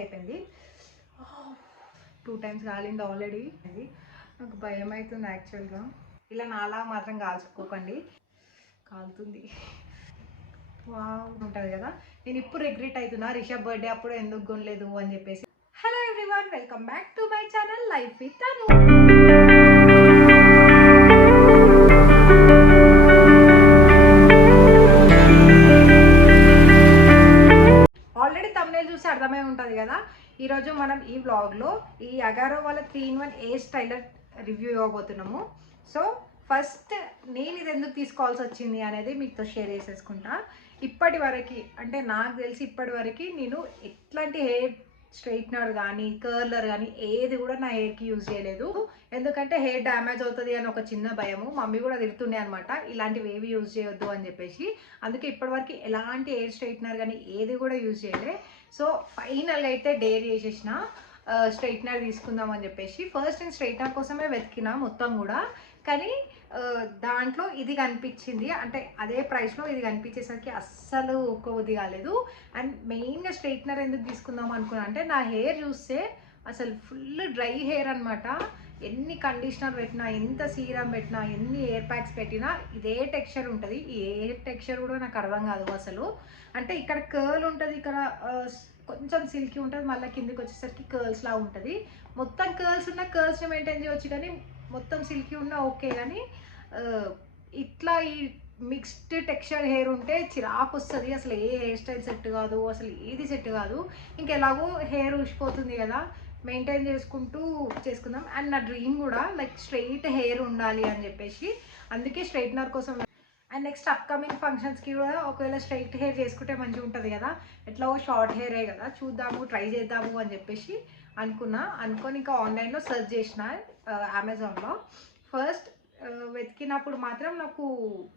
అయిపోయింది. 2 టైమ్స్ కాలింది ఆల్రెడీ. నాకు భయం అవుతుంది యాక్చువల్గా. ఇలా నాలా మాత్రం కాల్చుకోకండి, కాలుతుంది. ఉంటుంది కదా. నేను ఇప్పుడు రిగ్రెట్ అవుతున్నా రిషబ్ బర్త్డే అప్పుడు ఎందుకు కొనలేదు అని చెప్పేసి. Hello everyone, welcome back to my channel life with తను. ఆల్రెడీ తమ్నేల్ చూసి అర్థమై ఉంటుంది కదా. ఈరోజు మనం ఈ వ్లాగ్లో ఈ అగారో వాళ్ళ 3-in-1 ఏ స్టైలర్ రివ్యూ ఇవ్వబోతున్నాము. సో ఫస్ట్ నేను ఇది ఎందుకు తీసుకోవాల్సి వచ్చింది అనేది మీతో షేర్ చేసేసుకుంటా. ఇప్పటి వరకు అంటే నాకు తెలిసి ఇప్పటి వరకు నేను ఎట్లాంటి హెయిర్ స్ట్రైట్నర్ కానీ కర్లర్ కానీ ఏది కూడా నా హెయిర్కి యూజ్ చేయలేదు. ఎందుకంటే హెయిర్ డ్యామేజ్ అవుతుంది అని ఒక చిన్న భయము. మమ్మీ కూడా తిడుతుండే అనమాట, ఇలాంటివి ఏవి యూజ్ చేయొద్దు అని చెప్పేసి. అందుకే ఇప్పటివరకు ఎలాంటి హెయిర్ స్ట్రైట్నర్ కానీ ఏది కూడా యూజ్ చేయలే. సో ఫైనల్గా అయితే డేర్ చేసేసిన స్ట్రైట్నర్ తీసుకుందాం అని చెప్పేసి. ఫస్ట్ నేను స్ట్రైట్నర్ కోసమే వెతికిన మొత్తం కూడా, కానీ దాంట్లో ఇది కనిపించింది. అంటే అదే ప్రైస్లో ఇది కనిపించేసరికి అస్సలు ఒక్కోది కాలేదు. అండ్ మెయిన్గా స్ట్రైట్నర్ ఎందుకు తీసుకుందాం అనుకున్నా అంటే నా హెయిర్ చూస్తే అసలు ఫుల్ డ్రై హెయిర్ అనమాట. ఎన్ని కండిషనర్ పెట్టినా, ఎంత సీరం పెట్టినా, ఎన్ని హెయిర్ ప్యాక్స్ పెట్టినా ఇదే టెక్స్చర్ ఉంటుంది. ఈ హెయిర్ టెక్స్చర్ కూడా నాకు అర్థం కాదు అసలు. అంటే ఇక్కడ కర్ల్ ఉంటుంది, ఇక్కడ కొంచెం సిల్కీ ఉంటుంది, మళ్ళీ కిందికి వచ్చేసరికి కర్ల్స్లా ఉంటుంది. మొత్తం కర్ల్స్ ఉన్న కర్ల్స్ని మెయింటైన్ చేయవచ్చు, కానీ మొత్తం సిల్కీ ఉన్న ఓకే. కానీ ఇట్లా ఈ మిక్స్డ్ టెక్స్చర్ హెయిర్ ఉంటే చిరాకు వస్తుంది. అసలు ఏ హెయిర్ స్టైల్ సెట్ కాదు, అసలు ఏది సెట్ కాదు. ఇంకెలాగో హెయిర్ ఊసిపోతుంది కదా, మెయింటైన్ చేసుకుందాం. అండ్ నా డ్రీమ్ కూడా లైక్ స్ట్రైట్ హెయిర్ ఉండాలి అని చెప్పేసి, అందుకే స్ట్రైట్నర్ కోసం. అండ్ నెక్స్ట్ అప్కమింగ్ ఫంక్షన్స్కి కూడా ఒకవేళ స్ట్రైట్ హెయిర్ చేసుకుంటే మంచిగా ఉంటుంది కదా. ఎట్లాగో షార్ట్ హెయిరే కదా, చూద్దాము, ట్రై చేద్దాము అని చెప్పేసి అనుకొని ఇంకా ఆన్లైన్లో సెర్చ్ చేసిన అమెజాన్లో. ఫస్ట్ వెతికినప్పుడు మాత్రం నాకు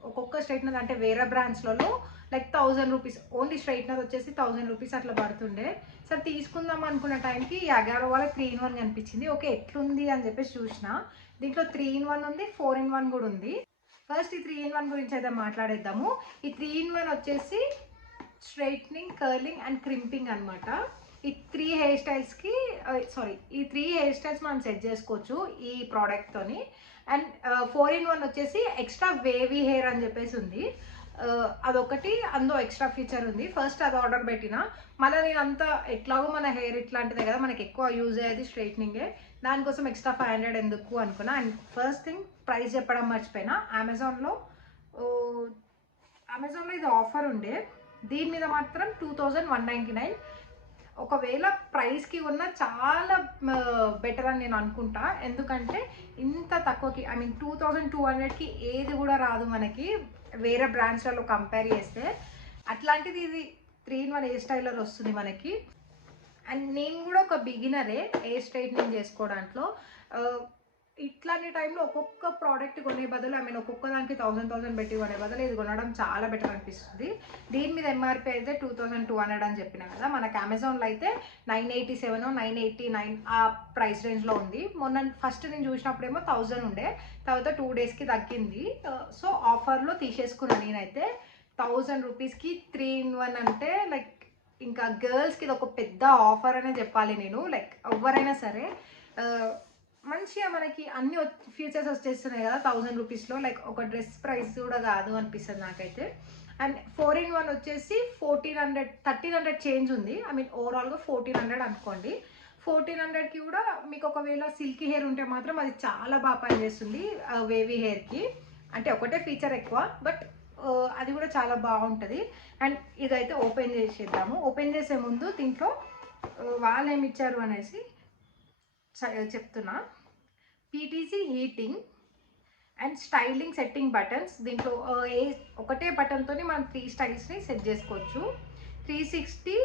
ఒక్కొక్క స్ట్రైట్నర్ అంటే వేరే బ్రాండ్స్లలో లైక్ 1000 రూపీస్, ఓన్లీ స్ట్రైట్నర్ వచ్చేసి 1000 రూపీస్ అట్లా పడుతుండే. సరే తీసుకుందాం అనుకున్న టైంకి ఈ అగారో వాళ్ళ 3-in-1 కనిపించింది. ఓకే ఎట్లుంది అని చెప్పేసి చూసిన. దీంట్లో 3-in-1 ఉంది, 4-in-1 కూడా ఉంది. ఫస్ట్ ఈ 3-in-1 గురించి అయితే మాట్లాడేద్దాము. ఈ 3-in-1 వచ్చేసి స్ట్రైట్నింగ్, కర్లింగ్ అండ్ క్రింపింగ్ అనమాట. ఈ 3 హెయిర్ స్టైల్స్ మనం సెట్ చేసుకోవచ్చు ఈ ప్రోడక్ట్తోని. అండ్ 4-in-1 వచ్చేసి ఎక్స్ట్రా వేవీ హెయిర్ అని చెప్పేసి ఉంది. అదొకటి, అందులో ఎక్స్ట్రా ఫీచర్ ఉంది. ఫస్ట్ అది ఆర్డర్ పెట్టిన. మళ్ళీ నేను అంతా ఎట్లాగో మన హెయిర్ ఇట్లాంటిదే కదా, మనకి ఎక్కువ యూజ్ అయ్యేది స్ట్రైట్నింగే, దానికోసం ఎక్స్ట్రా 500 ఎందుకు అనుకున్నా. అండ్ ఫస్ట్ థింగ్ ప్రైస్ చెప్పడం మర్చిపోయినా. అమెజాన్లో ఇది ఆఫర్ ఉండే, దీని మీద మాత్రం 2199. ఒకవేళ ప్రైస్కి ఉన్న చాలా బెటర్ అని నేను అనుకుంటా. ఎందుకంటే ఇంత తక్కువకి, ఐ మీన్ 2200కి ఏది కూడా రాదు మనకి వేరే బ్రాండ్స్లలో కంపేర్ చేస్తే. అట్లాంటిది ఇది 3-in-1 హెయిర్ స్టైలర్ వస్తుంది మనకి. అండ్ నేను కూడా ఒక బిగినరే హెయిర్ స్ట్రైట్నింగ్ చేసుకోవడంలో. ఇట్లాంటి టైంలో ఒక్కొక్క ప్రోడక్ట్ కొనే బదులు, ఐ మీన్ ఒక్కొక్క దానికి 1000 పెట్టి కొనే బదులు ఇది కొనడం చాలా బెటర్ అనిపిస్తుంది. దీని మీద ఎంఆర్పీ అయితే 2200 అని చెప్పిన కదా. మనకు అమెజాన్లో అయితే 987, 989 ఆ ప్రైస్ రేంజ్లో ఉంది. మొన్న ఫస్ట్ నేను చూసినప్పుడేమో 1000 ఉండే, తర్వాత 2 డేస్కి తగ్గింది. సో ఆఫర్లో తీసేసుకున్నాను నేనైతే. 1000 రూపీస్కి 3-in-1 అంటే లైక్ ఇంకా గర్ల్స్కి ఇది ఒక పెద్ద ఆఫర్ అనే చెప్పాలి నేను. లైక్ ఎవరైనా సరే మంచిగా మనకి అన్ని ఫీచర్స్ వచ్చేస్తున్నాయి కదా 1000 రూపీస్లో. లైక్ ఒక డ్రెస్ ప్రైస్ కూడా కాదు అనిపిస్తుంది నాకైతే. అండ్ 4-in-1 వచ్చేసి 1300 చేంజ్ ఉంది. ఐ మీన్ ఓవరాల్గా 1400 అనుకోండి. 1400కి కూడా మీకు ఒకవేళ సిల్కీ హెయిర్ ఉంటే మాత్రం అది చాలా బాగా పనిచేస్తుంది వేవీ హెయిర్కి. అంటే ఒకటే ఫీచర్ ఎక్కువ, బట్ అది కూడా చాలా బాగుంటుంది. అండ్ ఇదైతే ఓపెన్ చేసేద్దాము. ఓపెన్ చేసే ముందు దీంట్లో వాళ్ళు ఏమి ఇచ్చారు అనేసి చెప్తున్నా. PTC heating and styling setting buttons. దీంట్లో ఒకటే బటన్తో మనం 3 స్టైల్స్ని సెట్ చేసుకోవచ్చు. 360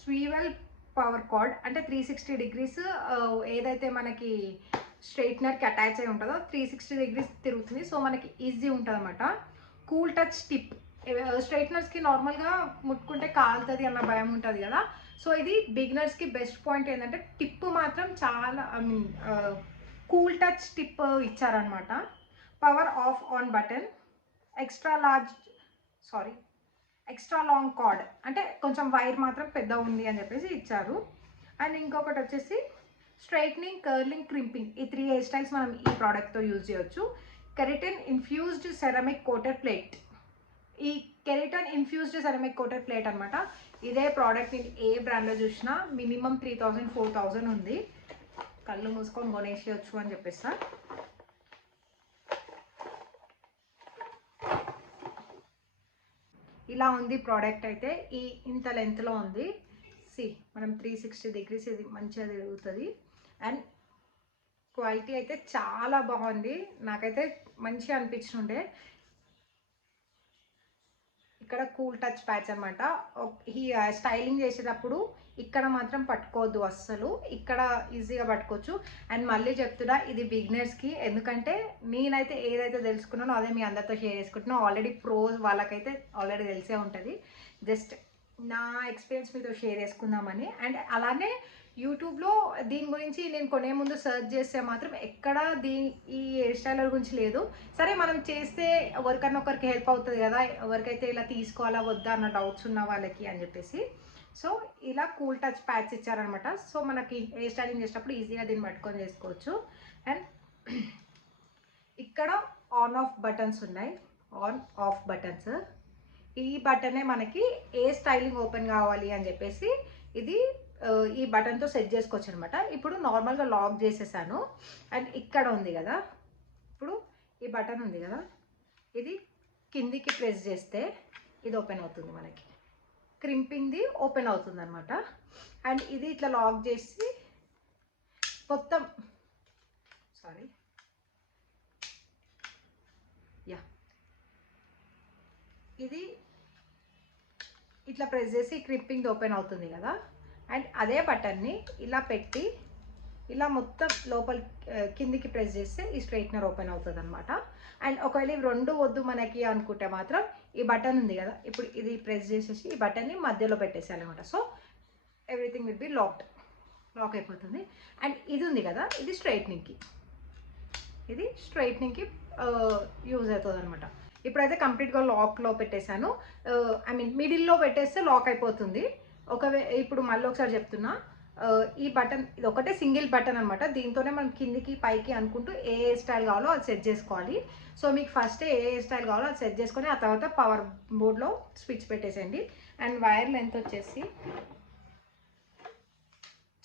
స్వీవెల్ పవర్ కార్డ్, అంటే 360 డిగ్రీస్ ఏదైతే మనకి స్ట్రైట్నర్కి అటాచ్ అయి ఉంటుందో 360 డిగ్రీస్ తిరుగుతుంది. సో మనకి ఈజీ ఉంటుంది అనమాట. కూల్ టచ్ టిప్, స్ట్రైట్నర్స్కి నార్మల్గా ముట్టుకుంటే కాలుతుంది అన్న భయం ఉంటుంది కదా. సో ఇది బిగినర్స్కి బెస్ట్ పాయింట్ ఏంటంటే టిప్ మాత్రం చాలా, I mean cool touch tip ఇచ్చారనమాట. Power off on button, extra long cord, అంటే కొంచెం వైర్ మాత్రం పెద్ద ఉంది అని చెప్పేసి ఇచ్చారు. అండ్ ఇంకొకటి వచ్చేసి స్ట్రైట్నింగ్, కర్లింగ్, క్రింపింగ్, ఈ 3 హెయిర్ స్టైల్స్ మనం ఈ ప్రోడక్ట్తో యూజ్ చేయొచ్చు. Keratin infused ceramic coated plate, ఈ keratin infused ceramic coated plate అనమాట. ఇదే ప్రోడక్ట్ నేను ఏ బ్రాండ్లో చూసినా మినిమం 3000 4000 ఉంది. కళ్ళు మూసుకొని కొనేసేయచ్చు అని చెప్పేస్తా. ఇలా ఉంది ప్రోడక్ట్ అయితే. ఇంత లెంత్లో ఉంది. మనం 360 degrees ఇది మంచిగా తిరుగుతుంది. అండ్ క్వాలిటీ అయితే చాలా బాగుంది, నాకైతే మంచిగా అనిపించుండే. ఇక్కడ కూల్ టచ్ ప్యాచ్ అనమాట. ఈ స్టైలింగ్ చేసేటప్పుడు ఇక్కడ మాత్రం పట్టుకోవద్దు అస్సలు, ఇక్కడ ఈజీగా పట్టుకోవచ్చు. అండ్ మళ్ళీ చెప్తున్నా, ఇది బిగినర్స్కి, ఎందుకంటే నేనైతే ఏదైతే తెలుసుకున్నానో అదే మీ అందరితో షేర్ చేసుకుంటున్నాను. ఆల్రెడీ ప్రోస్ వాళ్ళకైతే ఆల్రెడీ తెలిసే ఉంటుంది. జస్ట్ నా ఎక్స్పీరియన్స్ మీతో షేర్ చేసుకుందామని. అండ్ అలానే యూట్యూబ్లో దీని గురించి నేను కొనే ముందు సెర్చ్ చేస్తే మాత్రం ఎక్కడ ఈ హెయిర్ స్టైలర్ గురించి లేదు. సరే, మనం చేస్తే ఎవరికన్నా ఒకరికి హెల్ప్ అవుతుంది కదా, ఎవరికైతే ఇలా తీసుకోవాలా వద్దా అన్న డౌట్స్ ఉన్న వాళ్ళకి అని చెప్పేసి. సో ఇలా కూల్ టచ్ ప్యాచ్ ఇచ్చారనమాట. సో మనకి హెయిర్ స్టైలింగ్ చేసేటప్పుడు ఈజీగా దీన్ని పట్టుకొని చేసుకోవచ్చు. అండ్ ఇక్కడ ఆన్ ఆఫ్ బటన్స్ ఉన్నాయి, ఆన్ ఆఫ్ బటన్స్. ఈ బటనే మనకి ఏ స్టైలింగ్ ఓపెన్ కావాలి అని చెప్పేసి ఇది ఈ బటన్తో సెట్ చేసుకోవచ్చు అనమాట. ఇప్పుడు నార్మల్గా లాక్ చేసేసాను. అండ్ ఇక్కడ ఉంది కదా, ఇప్పుడు ఈ బటన్ ఉంది కదా, ఇది కిందికి ప్రెస్ చేస్తే ఇది ఓపెన్ అవుతుంది మనకి. క్రింపింగ్ది ఓపెన్ అవుతుంది అనమాట. అండ్ ఇది ఇట్లా లాక్ చేసి మొత్తం ఇది ఇట్లా ప్రెస్ చేసి క్రింపింగ్ది ఓపెన్ అవుతుంది కదా. అండ్ అదే బటన్ని ఇలా పెట్టి ఇలా మొత్తం లోపల కిందికి ప్రెస్ చేస్తే ఈ స్ట్రైట్నర్ ఓపెన్ అవుతుంది అనమాట. అండ్ ఒకవేళ ఇవి రెండు వద్దు మనకి అనుకుంటే మాత్రం ఈ బటన్ ఉంది కదా, ఇప్పుడు ఇది ప్రెస్ చేసేసి ఈ బటన్ని మధ్యలో పెట్టేసేయాలి అనమాట. So everything will be lock అయిపోతుంది. అండ్ ఇది ఉంది కదా, ఇది స్ట్రైట్నింగ్కి యూజ్ అవుతుంది అనమాట. ఇప్పుడైతే కంప్లీట్గా లాక్లో పెట్టేశాను. మిడిల్లో పెట్టేస్తే లాక్ అయిపోతుంది. ఇప్పుడు మళ్ళీ ఒకసారి చెప్తున్నా, ఈ బటన్ ఇది ఒకటే సింగిల్ బటన్ అనమాట. దీంతోనే మనం కిందికి పైకి అనుకుంటూ ఏ స్టైల్ కావాలో అది సెట్ చేసుకోవాలి. సో మీకు ఫస్ట్ ఏ స్టైల్ కావాలో అది సెట్ చేసుకొని ఆ తర్వాత పవర్ బోర్డ్లో స్విచ్ పెట్టేసేయండి. అండ్ వైర్ లెంత్ వచ్చేసి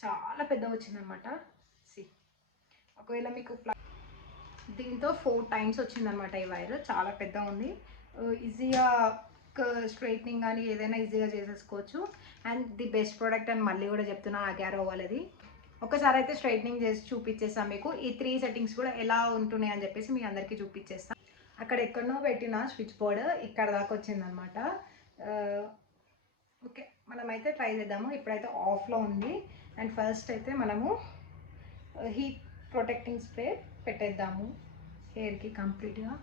చాలా పెద్దగా వచ్చిందనమాట. ఒకవేళ మీకు దీంతో 4 times వచ్చిందనమాట ఈ వైర్, చాలా పెద్దగా ఉంది. ఈజీగా స్ట్రైట్నింగ్ కానీ ఏదైనా ఈజీగా చేసేసుకోవచ్చు. అండ్ ది బెస్ట్ ప్రోడక్ట్ అని మళ్ళీ కూడా చెప్తున్నా, అగారో వాళ్ళది. ఒకసారి అయితే స్ట్రైట్నింగ్ చేసి చూపించేస్తాను మీకు. ఈ 3 settings కూడా ఎలా ఉంటున్నాయి అని చెప్పేసి మీ అందరికీ చూపించేస్తాను. అక్కడ ఎక్కడనో పెట్టిన స్విచ్ బోర్డ్ ఇక్కడ దాకా వచ్చిందనమాట. ఓకే, మనమైతే ట్రై చేద్దాము. ఇప్పుడైతే ఆఫ్లో ఉంది. అండ్ ఫస్ట్ అయితే మనము హీట్ ప్రొటెక్టింగ్ స్ప్రే పెట్టేద్దాము హెయిర్కి కంప్లీట్గా.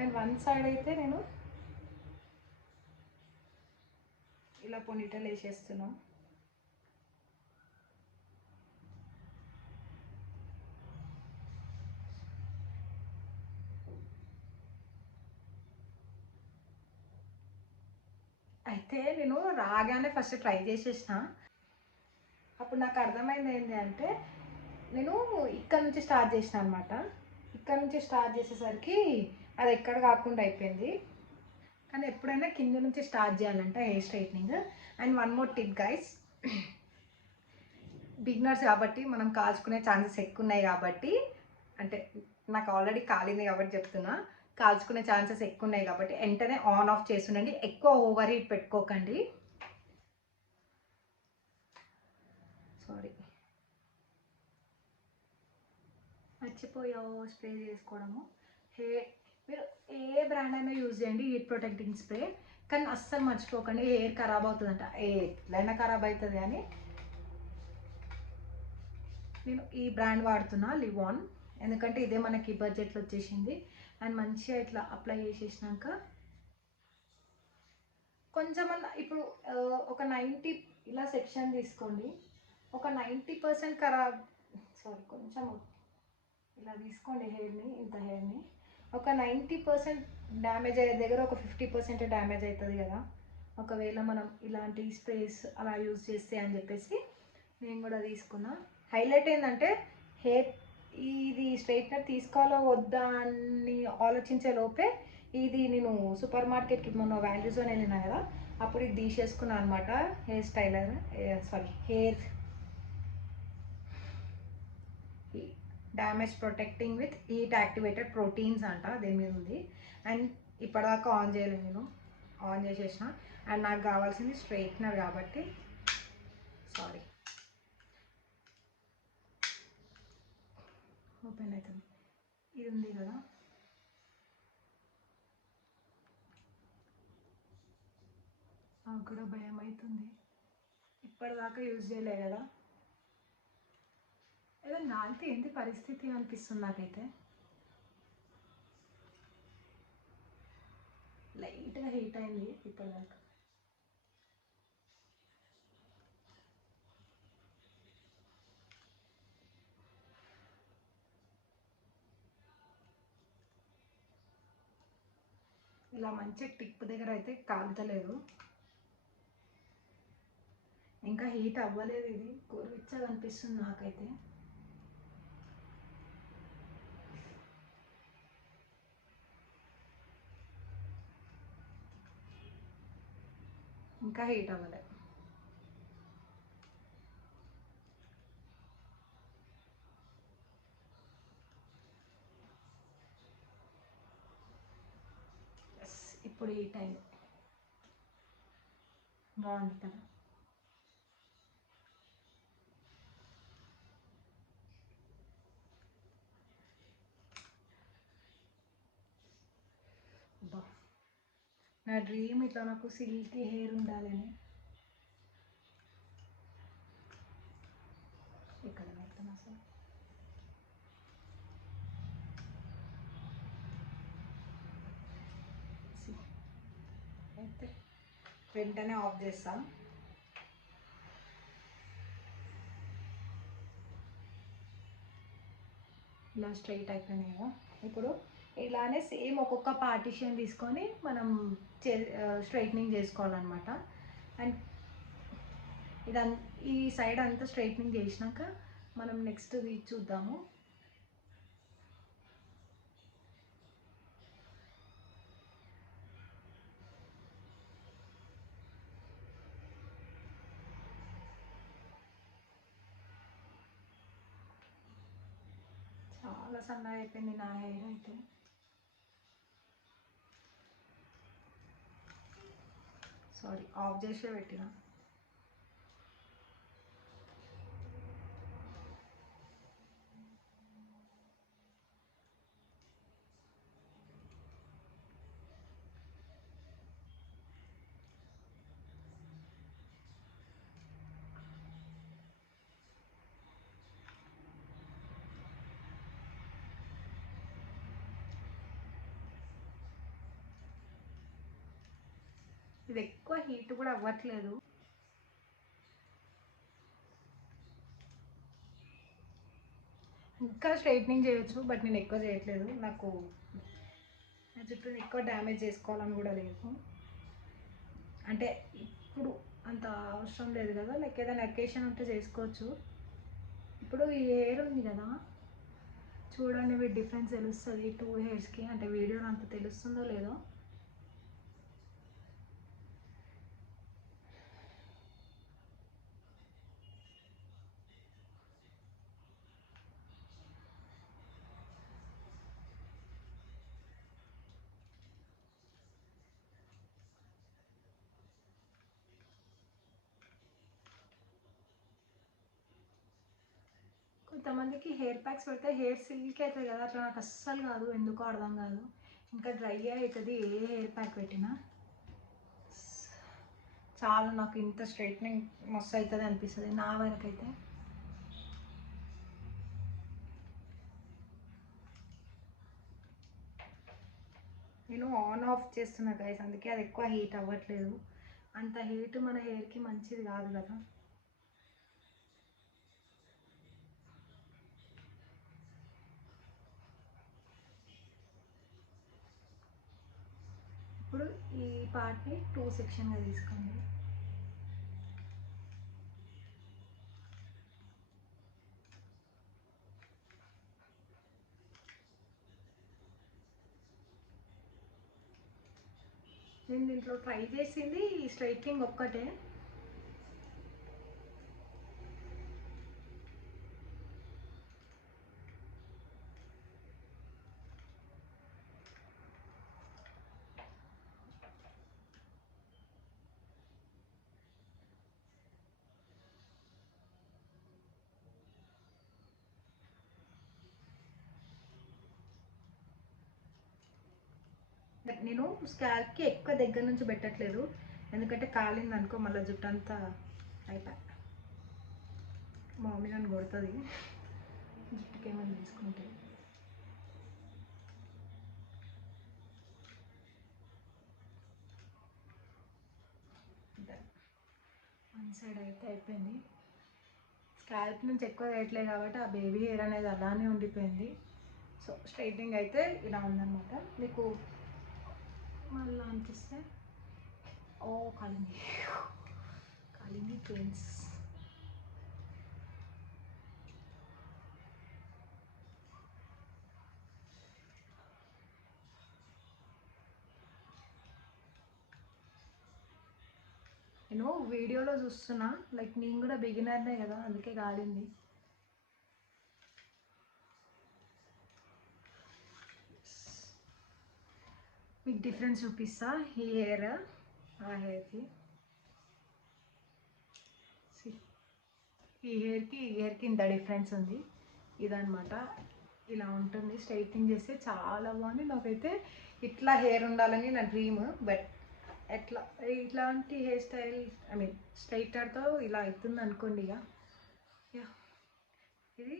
అండ్ వన్ సైడ్ అయితే నేను ఇలా పొనిటల్ వేసేస్తున్నాం. అయితే నేను రాగానే ఫస్ట్ ట్రై చేసేసిన. అప్పుడు నాకు అర్థమైంది ఏంటి అంటే, నేను ఇక్కడ నుంచి స్టార్ట్ చేసిన అనమాట. ఇక్కడ నుంచి స్టార్ట్ చేసేసరికి అది ఎక్కడ కాకుండా అయిపోయింది. కానీ ఎప్పుడైనా కింద నుంచి స్టార్ట్ చేయాలంట hair straightening. And one more tip guys, beginners కాబట్టి మనం కాల్చుకునే ఛాన్సెస్ ఎక్కువ ఉన్నాయి కాబట్టి, అంటే నాకు ఆల్రెడీ కాలింది కాబట్టి చెప్తున్నా, కాల్చుకునే ఛాన్సెస్ ఎక్కువ ఉన్నాయి కాబట్టి వెంటనే ఆన్ ఆఫ్ చేస్తుండండి. ఎక్కువ ఓవర్ హీట్ పెట్టుకోకండి. సారీ, మర్చిపోయావు స్ప్రే చేసుకోవడము. మీరు ఏ బ్రాండ్ అయినా యూజ్ చేయండి హీట్ ప్రొటెక్టింగ్ స్ప్రే, కానీ అస్సలు మర్చిపోకండి, హెయిర్ ఖరాబ్ అవుతుందంట. ఎట్లయినా ఖరాబ్ అవుతుంది. కానీ నేను ఈ బ్రాండ్ వాడుతున్నా, లివాన్, ఎందుకంటే ఇదే మనకి బడ్జెట్లో వచ్చేసింది. అండ్ మంచిగా ఇట్లా అప్లై చేసేసినాక కొంచెం ఇప్పుడు ఒక 90 ఇలా సెక్షన్ తీసుకోండి. ఒక 90% ఖరాబ్, కొంచెం ఇలా తీసుకోండి హెయిర్ని, ఇంత హెయిర్ని. ఒక 90% డ్యామేజ్ అయ్యే దగ్గర ఒక 50% డ్యామేజ్ అవుతుంది కదా. ఒకవేళ మనం ఇలాంటి స్ప్రేస్ అలా యూజ్ చేస్తే అని చెప్పేసి నేను కూడా తీసుకున్నా. హైలైట్ ఏంటంటే హెయిర్ ఇది స్ట్రైట్నర్ తీసుకోవాలో వద్దా అని ఆలోచించే లోపే ఇది నేను సూపర్ మార్కెట్కి మొన్న వాల్యూస్ అని వెళ్ళినా కదా, అప్పుడు ఇది తీసేసుకున్నాను అనమాట. Hair styler hair damage protecting with heat activated proteins అంట దీని మీద ఉంది. అండ్ ఇప్పటిదాకా ఆన్ చేయలేదు, నేను ఆన్ చేసేసిన. అండ్ నాకు కావాల్సింది స్ట్రైట్నర్ కాబట్టి సారీ ఓపెన్ అవుతుంది. ఇది ఉంది కదా, నాకు కూడా భయం అవుతుంది, ఇప్పటిదాకా యూజ్ చేయలే కదా. ఏదో నాలితే ఏంటి పరిస్థితి అనిపిస్తుంది నాకైతే. లైట్గా హీట్ అయింది ఇప్పటిదాకా. ఇలా మంచిగా టిప్ దగ్గర అయితే కాలుతలేదు, ఇంకా హీట్ అవ్వలేదు. ఇది గోరువెచ్చగా అనిపిస్తుంది నాకైతే. ఇంకా హీట్ అవ్వలేదు. ఇప్పుడు హీట్ అయింది, బాగుంది కదా. బా, నా డ్రీమ్ ఇట్లా నాకు సిల్కీ హెయిర్ ఉండాలని. ఇక్కడ పెడతాను అసలు. అయితే వెంటనే ఆఫ్ చేస్తాం. ఇలా స్ట్రైట్ అయిపోయినాయి కదా. ఇప్పుడు ఇలానే సేమ్ ఒక్కొక్క పార్టిషన్ తీసుకొని మనం స్ట్రైట్నింగ్ చేసుకోవాలన్నమాట. అండ్ ఇదం ఈ సైడ్ అంతా స్ట్రైట్నింగ్ చేసినాక మనం నెక్స్ట్ చూద్దాము. చాలా సన్నగా అయిపోయింది నా హెయిర్ అయితే. సారీ, ఆఫ్ చేసే పెట్టిన. ఇది ఎక్కువ హీట్ కూడా అవ్వట్లేదు. ఇంకా స్ట్రైట్నింగ్ చేయొచ్చు, బట్ నేను ఎక్కువ చేయట్లేదు. నాకు నా జుట్టుని ఎక్కువ డ్యామేజ్ చేసుకోవాలని కూడా లేదు. అంటే ఇప్పుడు అంత అవసరం లేదు కదా, లైక్ ఏదైనా అకేషన్ ఉంటే చేసుకోవచ్చు. ఇప్పుడు ఈ హెయిర్ ఉంది కదా, చూడండి మీరు డిఫరెన్స్ తెలుస్తుంది టూ హెయిర్స్కి. అంటే వీడియోలో అంత తెలుస్తుందో లేదో. కొంతమందికి హెయిర్ ప్యాక్స్ పెడితే హెయిర్ సిల్క్ అవుతుంది కదా, అట్లా నాకు అస్సలు కాదు, ఎందుకో అర్థం కాదు. ఇంకా డ్రై అవుతుంది ఏ హెయిర్ ప్యాక్ పెట్టినా. చాలా నాకు ఇంత స్ట్రైట్నింగ్ మస్తు అవుతుంది అనిపిస్తుంది నా వరకైతే. నేను ఆన్ ఆఫ్ చేస్తున్నా గైస్, అందుకే అది ఎక్కువ హీట్ అవ్వట్లేదు. అంత హీట్ మన హెయిర్కి మంచిది కాదు కదా. ఇప్పుడు ఈ పార్ట్ని 2 సెక్షన్గా తీసుకోండి. నేను దీంట్లో ట్రై చేసింది స్ట్రైట్నింగ్ ఒక్కటే. నేను స్కాల్ప్కి ఎక్కువ దగ్గర నుంచి పెట్టట్లేదు, ఎందుకంటే కాలింది అనుకో మళ్ళీ జుట్టు అంతా అయిపోయి మా మమ్మీ నన్ను కొడుతుంది జుట్టుకి ఏమైనా తీసుకుంటే. వన్ సైడ్ అయితే అయిపోయింది. స్కాల్ప్ నుంచి ఎక్కువ వేయట్లేదు కాబట్టి ఆ బేబీ హెయిర్ అనేది అలానే ఉండిపోయింది. సో స్ట్రైట్నింగ్ అయితే ఇలా ఉందన్నమాట. మీకు మళ్ళీ అనిపిస్తే ఓ కాలింది కాలింది ఫ్రెండ్స్. నేను వీడియోలో చూస్తున్నా, లైక్ నేను కూడా బిగినర్నే కదా, అందుకే కాలింది. మీకు డిఫరెన్స్ చూపిస్తా, ఈ హెయిర్ ఆ హెయిర్కి, ఈ హెయిర్కి ఇంత డిఫరెన్స్ ఉంది. ఇదనమాట, ఇలా ఉంటుంది. స్ట్రైట్నింగ్ చేస్తే చాలా బాగుంది. నాకైతే ఇట్లా హెయిర్ ఉండాలని నా డ్రీమ్, బట్ ఇట్లాంటి హెయిర్ స్టైల్ ఐ మీన్ స్ట్రైటర్తో ఇలా అవుతుంది అనుకోండి. ఇక ఇది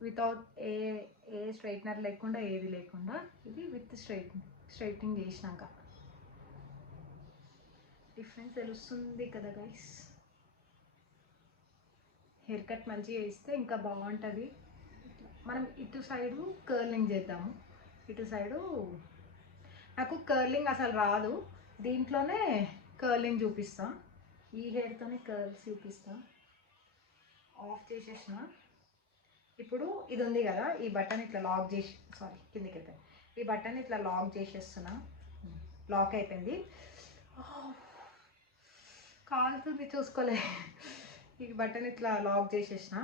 వితౌట్ ఏ స్ట్రైట్నర్ లేకుండా, ఏది లేకుండా, ఇది విత్ స్ట్రైట్నింగ్ చేసినాక డిఫరెన్స్ తెలుస్తుంది కదా గైస్. హెయిర్ కట్ మంచిగా వేస్తే ఇంకా బాగుంటుంది. మనం ఇటు సైడు కర్లింగ్ చేద్దాము. ఇటు సైడు నాకు కర్లింగ్ అసలు రాదు, దీంట్లోనే కర్లింగ్ చూపిస్తా. ఈ హెయిర్తోనే కర్ల్స్ చూపిస్తా. ఆఫ్ చేసేసిన. ఇప్పుడు ఇది ఉంది కదా, ఈ బటన్ ఇట్లా లాక్ చేసి, సారీ కిందికి వెళ్తాయి, ఈ బటన్ ఇట్లా లాక్ చేసేస్తున్నా. లాక్ అయిపోయింది. కాలుతుంది చూసుకోలే. ఈ బటన్ ఇట్లా లాక్ చేసేసిన,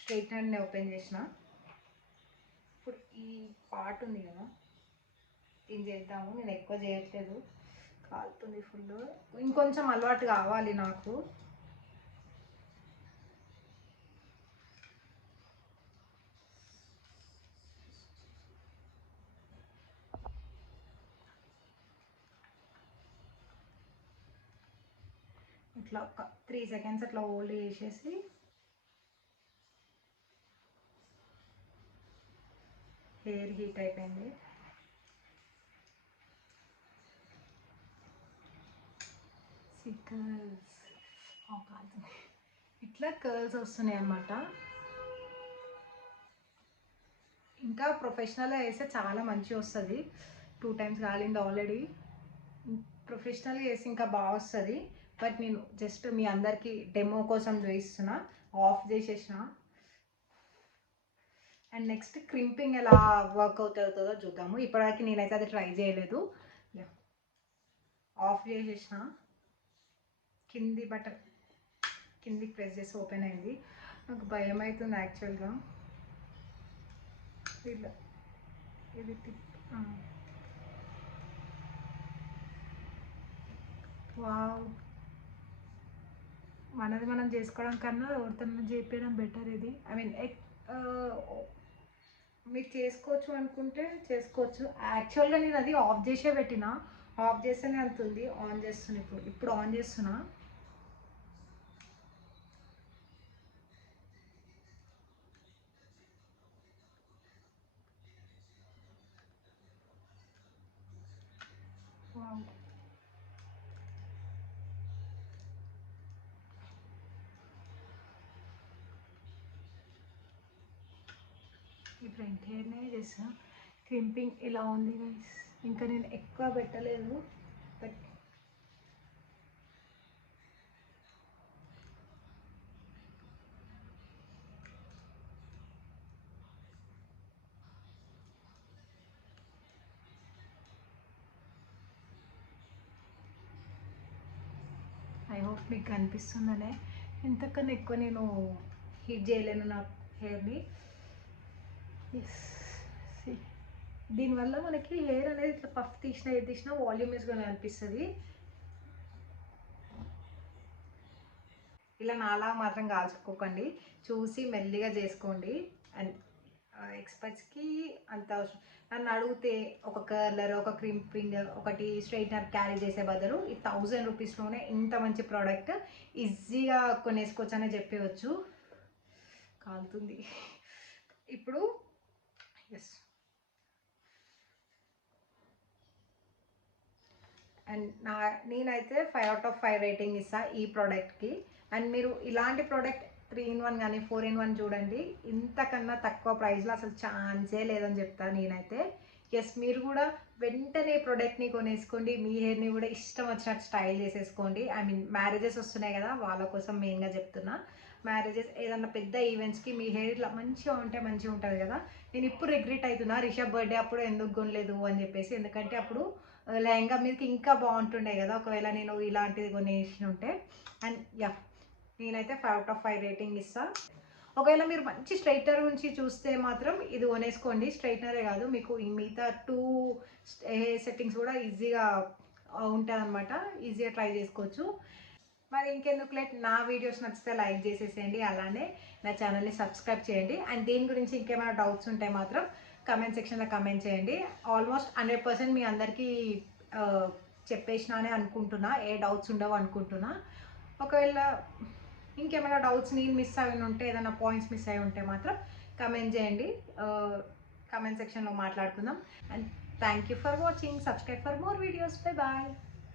స్ట్రైట్ హ్యాండ్ని ఓపెన్ చేసిన. ఇప్పుడు ఈ పార్ట్ ఉంది కదా, దీన్ని చేద్దాము. నేను ఎక్కువ చేయట్లేదు, కాలుతుంది ఫుల్. ఇంకొంచెం అలవాటు కావాలి నాకు. ఇట్లా ఒక 3 సెకండ్స్ అట్లా హోల్డ్ చేసేసి హెయిర్ హీట్ అయిపోయింది. కర్ల్స్ ఇట్లా కర్ల్స్ వస్తున్నాయి అన్నమాట. ఇంకా ప్రొఫెషనల్గా వేస్తే చాలా మంచిగా వస్తుంది. 2 టైమ్స్ కాలింది ఆల్రెడీ. ప్రొఫెషనల్గా వేసి ఇంకా బాగా వస్తుంది. బట్ నేను జస్ట్ మీ అందరికీ డెమో కోసం చూపిస్తున్నా. ఆఫ్ చేసేసిన. అండ్ నెక్స్ట్ క్రింపింగ్ ఎలా వర్కౌట్ అవుతుందో చూద్దాము. ఇప్పటివరకు నేనైతే అది ట్రై చేయలేదు. ఆఫ్ చేసేసిన. కింది బటన్ కిందికి ప్రెస్ చేసి ఓపెన్ అయింది. నాకు భయం అవుతుంది యాక్చువల్గా. ఇది టిప్. వావ్, మనది మనం చేసుకోవడం కన్నా ఎవరితో చేయడం బెటర్. ఇది ఐ మీన్ మీరు చేసుకోవచ్చు అనుకుంటే చేసుకోవచ్చు. యాక్చువల్గా నేను అది ఆఫ్ చేసే పెట్టిన, ఆఫ్ చేస్తేనే అంతుంది. ఆన్ చేస్తున్నా, ఇప్పుడు ఆన్ చేస్తున్నా. ఈ ఫ్రంట్ హెయిర్నే చేసా. క్రింపింగ్ ఇలా ఉంది గైస్. ఇంకా నేను ఎక్కువ పెట్టలేదు, బట్ ఐ హోప్ మీకు కనిపిస్తుందనే. ఇంతకన్నా ఎక్కువ నేను హీట్ చేయలేను నా హెయిర్ని. ఎస్, దీనివల్ల మనకి హెయిర్ అనేది ఇట్లా పఫ్ తీసినా ఏది తీసినా వాల్యూమస్గా అనిపిస్తుంది. ఇలా నాలా మాత్రం కాల్చుకోకండి, చూసి మెల్లిగా చేసుకోండి. అండ్ ఎక్స్పర్ట్స్కి అంత అవసరం. నన్ను అడిగితే ఒక కర్లర్, ఒక క్రింపింగ్, ఒకటి స్ట్రైట్నర్ క్యారీ చేసే బదులు ఈ 1000 రూపీస్లోనే ఇంత మంచి ప్రోడక్ట్ ఈజీగా కొనేసుకోవచ్చు అనే చెప్పవచ్చు. కాలుతుంది ఇప్పుడు. ఎస్, అండ్ నేనైతే 5 out of 5 రేటింగ్ ఇస్తాను ఈ ప్రోడక్ట్కి. అండ్ మీరు ఇలాంటి ప్రోడక్ట్ 3-in-1 కానీ 4-in-1 చూడండి, ఇంతకన్నా తక్కువ ప్రైస్లో అసలు ఛాన్సే లేదని చెప్తాను నేనైతే. ఎస్, మీరు కూడా వెంటనే ప్రోడక్ట్ని కొనేసుకోండి, మీ హెయిర్ని కూడా ఇష్టం వచ్చినట్టు స్టైల్ చేసేసుకోండి. ఐ మీన్ మ్యారేజెస్ వస్తున్నాయి కదా, వాళ్ళ కోసం మెయిన్గా చెప్తున్నా. మ్యారేజెస్ ఏదన్నా పెద్ద ఈవెంట్స్కి మీ హెయిర్ ఇట్లా మంచిగా ఉంటే మంచిగా ఉంటుంది కదా. నేను ఇప్పుడు రిగ్రెట్ అవుతున్నా రిషబ్ బర్త్డే అప్పుడు ఎందుకు కొనలేదు అని చెప్పేసి, ఎందుకంటే అప్పుడు లెహంగా మీదకి ఇంకా బాగుంటుండే కదా ఒకవేళ నేను ఇలాంటిది కొనేసి ఉంటే. అండ్ యా, నేనైతే 5 out of 5 రేటింగ్ ఇస్తాను. ఒకవేళ మీరు మంచి స్ట్రైట్నర్ గురించి చూస్తే మాత్రం ఇది కొనేసుకోండి. స్ట్రైట్నరే కాదు, మీకు ఈ మిగతా 2 హెయిర్ సెట్టింగ్స్ కూడా ఈజీగా ఉంటుంది అనమాట, ఈజీగా ట్రై చేసుకోవచ్చు. మరి ఇంకెందుకు లేట్, నా వీడియోస్ నచ్చితే లైక్ చేసేసేయండి, అలానే నా ఛానల్ని సబ్స్క్రైబ్ చేయండి. అండ్ దీని గురించి ఇంకేమైనా డౌట్స్ ఉంటే మాత్రం కమెంట్ సెక్షన్లో కమెంట్ చేయండి. ఆల్మోస్ట్ 100% మీ అందరికీ చెప్పేసినానే అనుకుంటున్నా, ఏ డౌట్స్ ఉండవు అనుకుంటున్నా. ఒకవేళ ఇంకేమైనా డౌట్స్ నేను మిస్ అయి ఉంటే, ఏదైనా పాయింట్స్ మిస్ అయి ఉంటే మాత్రం కమెంట్ చేయండి, కమెంట్ సెక్షన్లో మాట్లాడుకుందాం. And thank you for watching. Subscribe for more videos. Bye bye.